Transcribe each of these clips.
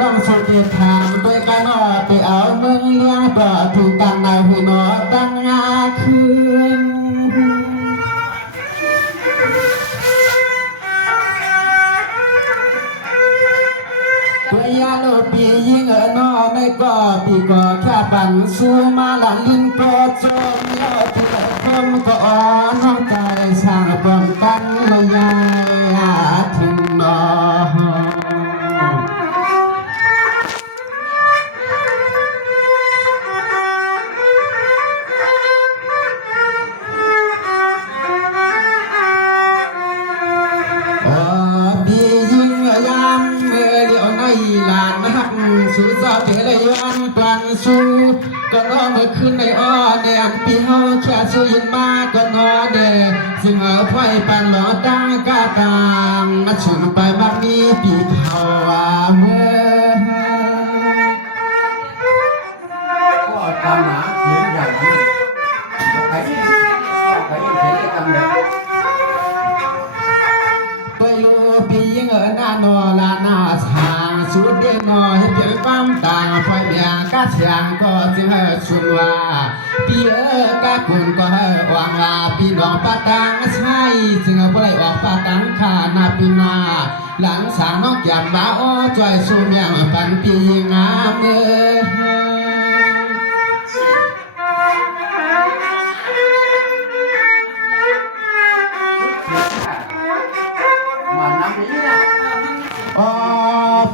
น้องสุดที่ทางด้วยกันนอไปเอาเมืองเลี้ยงก็ถูกกันนายหัวนอตั้งงาคืนตัวยาโลปียิงนอในก็ปีก็แค่ปันสู้มาหลันลิ้นก็จมยอดที่คนก็อ่อนน้องใจสร้างป้องกันระยะถึงนอสู้สาวเจริญวันปันสู้ก็นอเมื่อคืนในอ้อแดงปีเฮาแค่สู้ยินมาก็นอเดซึ่งเอาไฟปันหล่อตั้งกาตางมาฉุนไปบักมีปีเขาเมื่อก็ทำหนาเขียนอย่างนั้นใครที่เขียนได้ทำเลยไปรู้ปียิงหน้านอลาหน้าทางสุดเด่นนอให้เพียงความต่างไฟเบียงก็เสียงก็จึงให้ชุนว่าปีก็คุณก็ให้หวังว่าปีน้องปาตังใช่จึงเอาไปออกปาตังขาหน้าปีนาหลังสางน้องแก้มมาอ้อจ่อยสู้เมียงปันปีงามเมื่อ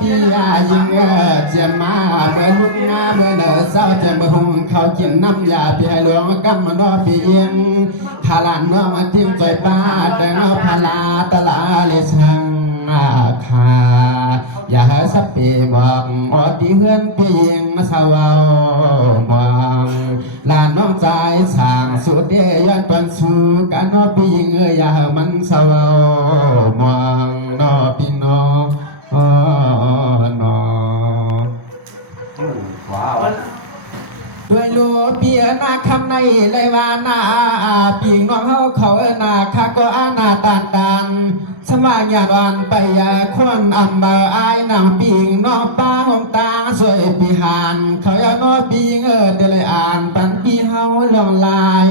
พี่อายิงเจียมมาเมื่อลุกงาเมื่อเนอเศร้าเจียมเมื่อหงเขากินน้ำยาพี่ให้หลวงกำมันนอพี่เอียงพาลานน้อมาทิ้งใจป้าแต่เงาพาลาตลาเลชังคาอย่าให้สับปีมองอดที่เฮือนพี่ยิงมาสาวมองลานน้องใจสางสุดเดียย้อนปันสู่กันนอพี่ยิงอย่าให้มันสาวมองนอพี่น้องด้วยโลเปียนาคำในเลยว่านาปีงน้องเฮาเขานาคาก็อานาตานตันสมาญาวันไปยาคนอัมบาอายนางปีงน้องป้าหงตาสวยปีหานเขาอยากน้อปีงเดเลยอ่านปันปีเฮาลองลาย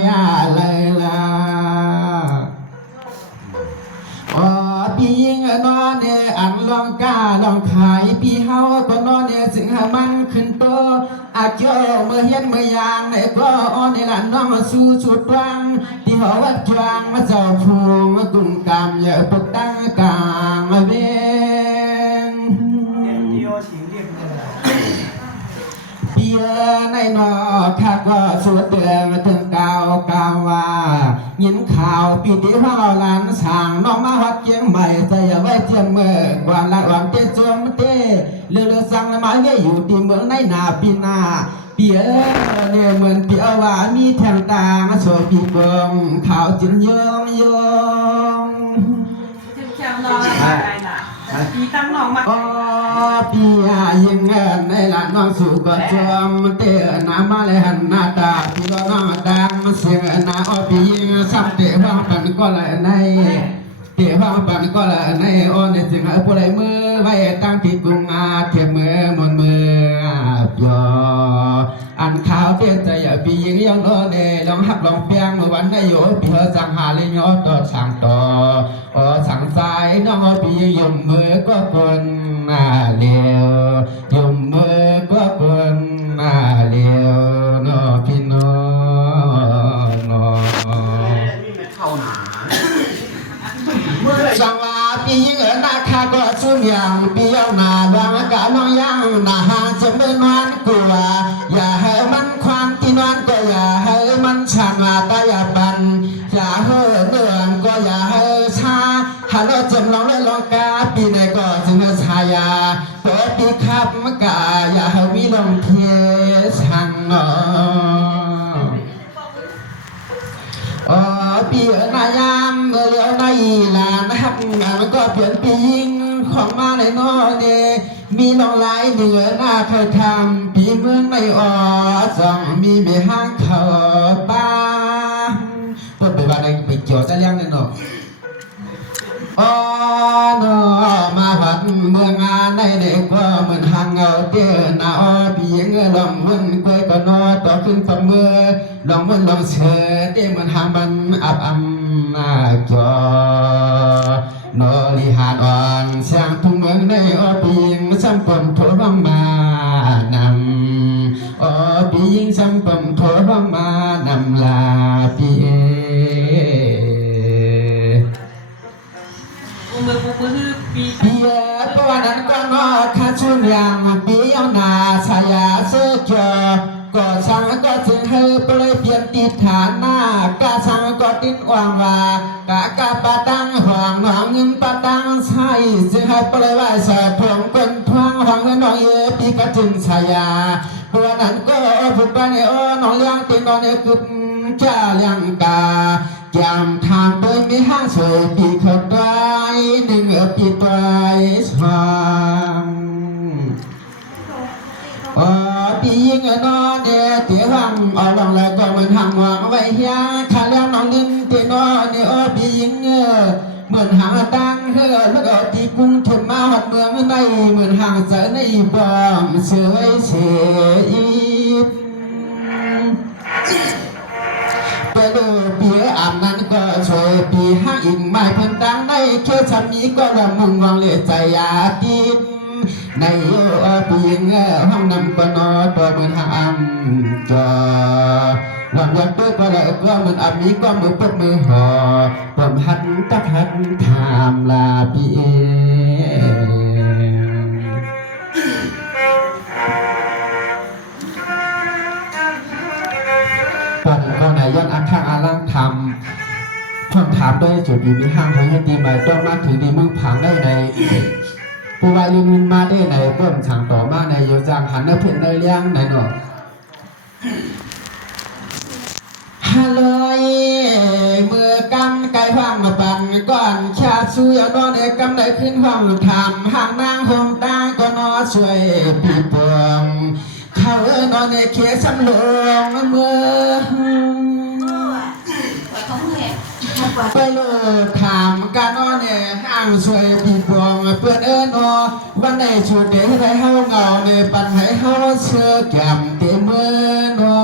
เลยล่ะปียิงนอนเนี่ยอันลองกาลองขายปีเฮาก็นอนเนี่ยสิ่งหามันขึ้นโตอาเจ้าเมื่อเห็นเมื่อยางในก็อ่อนในหลานน้องมาสู้ชุดวังที่หอวัดจวงมาเจ้าพูมากุ่มกำอย่าปกตั้งกลางมาเวงเปียในนอข้าก็สวดเดืองถึงกาวว่ายินข่าวปีที่ห้าล้านสั่งน้องมาวัดเกียงใหม่ใจอย่าไว้เจียมเมื่อกว่าละวันเตจมเตเรือสั่งมาเยอะอยู่ที่เมืองในนาปีนาเปียเนี่ยเหมือนเปียว่ามีแทงตางโซปีเบิงข่าวจินยองจึงแชมป์นอนอะไรน่ะปีตั้งน้องมาปียิงเงินในละน้องสู่ก็จอมเตะน้ำมาเลยหันหน้าตาพี่ก็น้องดังเสียงน้าปียิงซ้ำเตะว่างปันก็เลยในเตะว่างปันก็เลยในอ้อนในสิ่งผู้ใดมือไว้ตั้งที่กรุงอาเทียมมือมนมือเปียอันข่าวเตี้ยใจปียิงยังโดนลองหักลองเปียงเมื่อวันได้อยู่ปีเธอสั่งหาเลยยอดต่อสั่งต่อสั่งสายน้องปียิงยมมือก็คนเลี้ยวยมมือก็คนเลี้ยวนอพี่น้องสังวาปียิงนาคาก็ชุ่มอย่างปีเอาหน้าบางกะน้องยังหน้าหางจะไม่นวลกลัวอย่าให้มันความที่นวลก็อย่าให้มันช่างตาอย่าบันอย่าให้เนื่อนก็อย่าให้ชาหาเราจำลองเลยลองกาปีในก็จึงชายาเปิดปีขับมกาอย่าให้วิลงเทียช่างปีนายามเลี้ยวในลานหักมันก็เปลี่ยนปียิงของมาในนอเนมีน้องหลายเหนือหน้าเคยทำปีเมืองในส่องมีเบียห้างเขาป้าเปิดไปบ้านอะไรไปเกี่ยวจะยังเนี่ยเนาะ อ๋อนอมาวัดเมืองงานในเด็กก็เหมือนหางเงาเตี้ยนาอ้อปีเงลองมันกล้วยก็นอต่อขึ้นฝ่ามือลองมันลองเสือเตี้ยเหมือนหางมันอับอำนาจอนอลิหานอ่อนเสียงทุ่งเมืองในอ้อปีงซ้ำปนโถบ้างมานำอ้อปีงซ้ำปนโถบ้างมานำลาปีมือปี เบียตัวนั้นก็นอข้าชุนยังปีเอานาชายาเสื้อเจอก็ช่างก็ถึงเธอเปลยเปลี่ยนติดฐานหน้ากาช่างก็ติดวางว่ากะปะตังห่วงหวังเงินปะตังใช่จึงให้เปลยว่าใส่พวงเป็นทวงห่วงเงินน้องเอปีก็จึงชายาตัวนั้นก็ฝึกไปในน้องเลี้ยงตีนน้องเนี่ยคือจ้าเลี้ยงกายามทางโดยไม่ห้างสวยปีเขาได้หนึ่งปีไปช่างปียิงนอนเนี่ยเตี๋ยหังเอาลองแล้วก็มันหังหวังไว้เฮียข้าเลี้ยงน้องลิ้นเตี๋ยนอนเนี่ยปียิงเหมือนหางตังเฮือแล้วก็ตีกุ้งชนมาหัดเมืองในเหมือนหางเสือในบ่อมเสือเสียไปดูปีอาบนั้นก็ช่วยปีห้าอิงไม่เพิ่นตังในแค่ฉันมีก็ละมุ่งมองเลียใจอยากกินในปีเงห้องนำก็นอตัวเหมือนหางจอหลังยักตัวก็ละก็เหมือนอามีก็มือปดมือห่อผมหันตักหันถามลาปีก่อนก็ไหนย้อนอาข้างอาล่างทำผมถามด้วยจุดดีมีห้างให้ดีไหมต้องมาถึงดีมึงผังได้ในผู้วายลืมมาได้ในเพิ่มสั่งต่อมาในโยจางหันเพื่อนในเลี้ยงในหนอฮัลโหลเมื่อกำไก่ฟังมาปั่นก่อนชาซุยนอนเอกำได้ขึ้นห้องทำห่างนางหงตาก็นอช่วยปีปวงเขานอนในเขียสำลงเมื่อไปเลยถามกันนอนเนี่ยห่างช่วยปีปวงเพื่อนนอวันไหนชุดเด็กให้เฮาเงาในปั่นให้เฮาเชื่อแก้มเตะมือนอ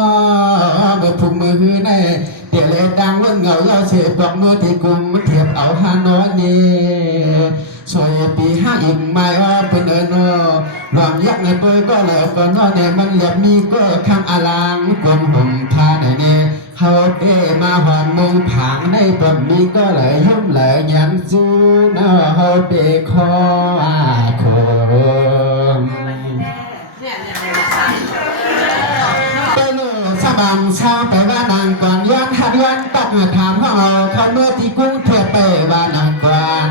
เมื่อพุ่งมือในเดี๋ยวเลยดังล้นเงาเยาเสียบอกมือที่กุมเทียบเอาหานอนนี่ช่วยปีห้าอีกไม่ว่าเป็นนอลองยักในตัวก็แล้วก็นอนเนี่ยมันเหลียบมีก็ข้างอลางกลมห่มผ้าในเนี่ยเขาเตะมาหอมมุงผางในปมมีก็เลยยุ่มเลยยันจูนะเขาเตะคอโคมไปเลยสบายเช้าไปว่านางก่อนย้อนหัดย้อนตัดถามเขาคนเมื่อที่กุ้งเทียบไปว่านางก่อน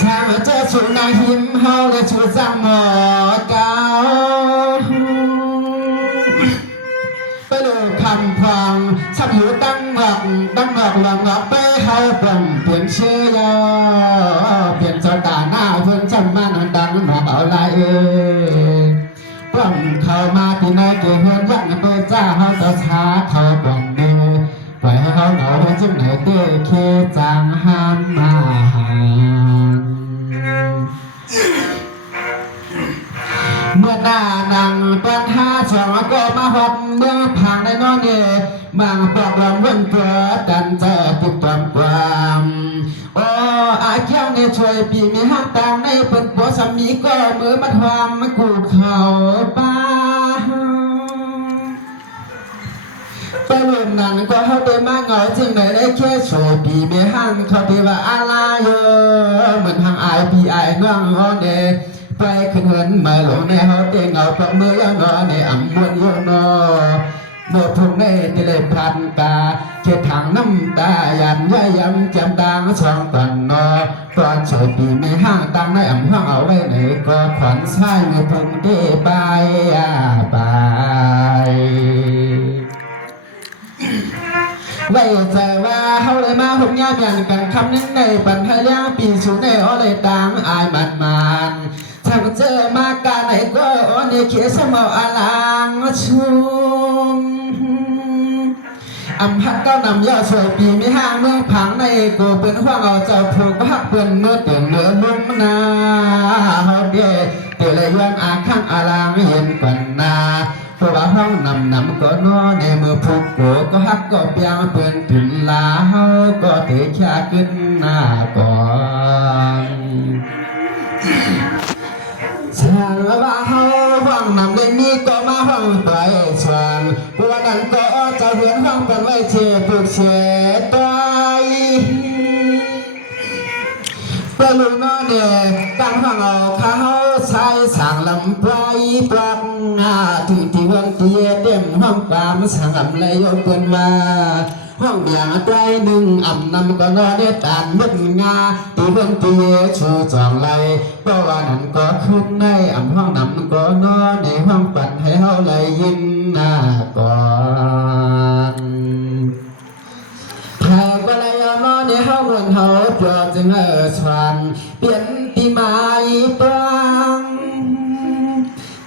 ช่างเจอสูนางหิมเขาเลยชูจังหมอเก่าไปดูคำพองชักอยู่ตั้งหลังหลังไปเฮาเปลี่ยนเชื่อยอเปลี่ยนจอตาหน้าเพิ่นจำมานันดังหนอกเอาลายปล้ำเข้ามาที่ไหนเกี่ยวเฮือนยักไปจ้าเฮาต่อช้าเขาบ่งมือปล่อยให้เขาเหงาจึงไหนเด้เคจางห้ามมาหาเมื่อหน้านางปัญหาสองก็มาหดเมื่อผ่านในนอนเนี่ยบางปอกลำเบิ่งเพื่อดันจะติดความโอ้อาเขี้ยวในช่วยปีมีห้างต่างในเป็นผัวสามีก็มือมาทวามกูเข่าป้าไปเรื่องนั้นก็เขาได้มาเงาจึงไหนได้แค่ช่วยปีมีห้างเขาที่ว่าอะไรเยอะเหมือนทางไอพีไอน้องอ่อนเดไปขึ้นเหินมาหลงในเขาเตียงเงาปะมือยานอในอ่ำมวนโยนอเมื่อพุ่งในทะเลพันกาเช็ดถังน้ำตายันย่ายำจำตางช่องตันนอตอนเฉยปีไม่ห้างตังในอ่ำห้างเอาไว้ไหนก็ขวัญใช้เมื่อพุ่งได้ไปไปไว้ใจว่าเขาเลยมาหกย่าเมียนกันคำนึงในปัญหาเลี้ยงปีชูในอ้อเลยตังอายมันถ้าเจอมาการไหนก็อ้อในเขียสมออาลังชุม อำพัดก็นำยอดสวยปีไม่ห่างเมืองผังในกูเป็นห่วงเอาเจ้าผูกพักเปื่อนเมื่อตื่นเหลือลุ่มนาเฮาเดียเตเลยย้อนอาข้างอาลางเห็นกันนาเพราะว่าห้องนำก็นอในมือผูกโกก็ฮักก็เปียงเปื่อนถึงลาเฮาก็เตะชาขึ้นหน้าก่อนสร้างว่าเฮาห้องนำได้มีก็มาห้องไปชวนเพราะว่านั้นก็จะเห็นห้องเป็นไว้เชผูกเชตายเพื่อลูกน้องเนี่ยตั้งห้องเอาเขาใช้สั่งลำไพรปลังที่ห้องเตี้ยเต็มห้องปามสั่งลำเลยยกเปิ้นมาห้องเดียงใจหนึ่งอ่ำนำก็นอนได้ตานมึดงาตีเพิ่งตีชูจองไหลเพราะว่านั้นก็ขึ้นในอ่ำห้องนำก็นอนในห้องปั่นให้เฮาเลยยินหน้าก่อนถ้าก็เลยเอานอนในห้องวนเฮาปลอดจึงชวนเปลี่ยนตีไม้ปัง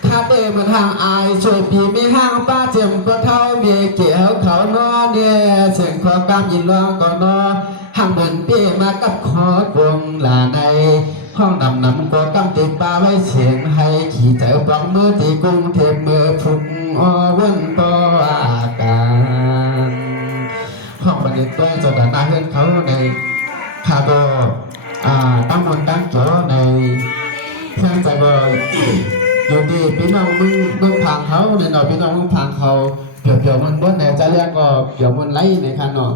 ถ้าเต้มันห่างอายช่วยพี่ไม่ห่างป้าเจียมก็เท่าเมียเกี่ยวเขานอเนี่ยเสียงขอกำยินร้องก็นอห่างเหมือนเปี้ยมากับคอกวงลาในห้องนำก็กำติดปลาไว้เสียงให้ขี่เจ้าบังมือตีกุ้งเทพมือฟุกวนปออาการห้องบันทึกตัวจดหน้าเพื่อนเขาในคาโบตั้งมนตั้งโจในเพื่อนใจบ่อยู่ดีพี่น้องมึงพังเขาเนี่ยเนาะพี่น้องมึงพังเขาเปี่ยวมันบนเนี่ยจะเรียกก็เปี่ยวมันไหลในคันเนาะ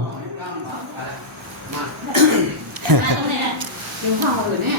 เดี๋ยวพ่ออื่นเนี่ย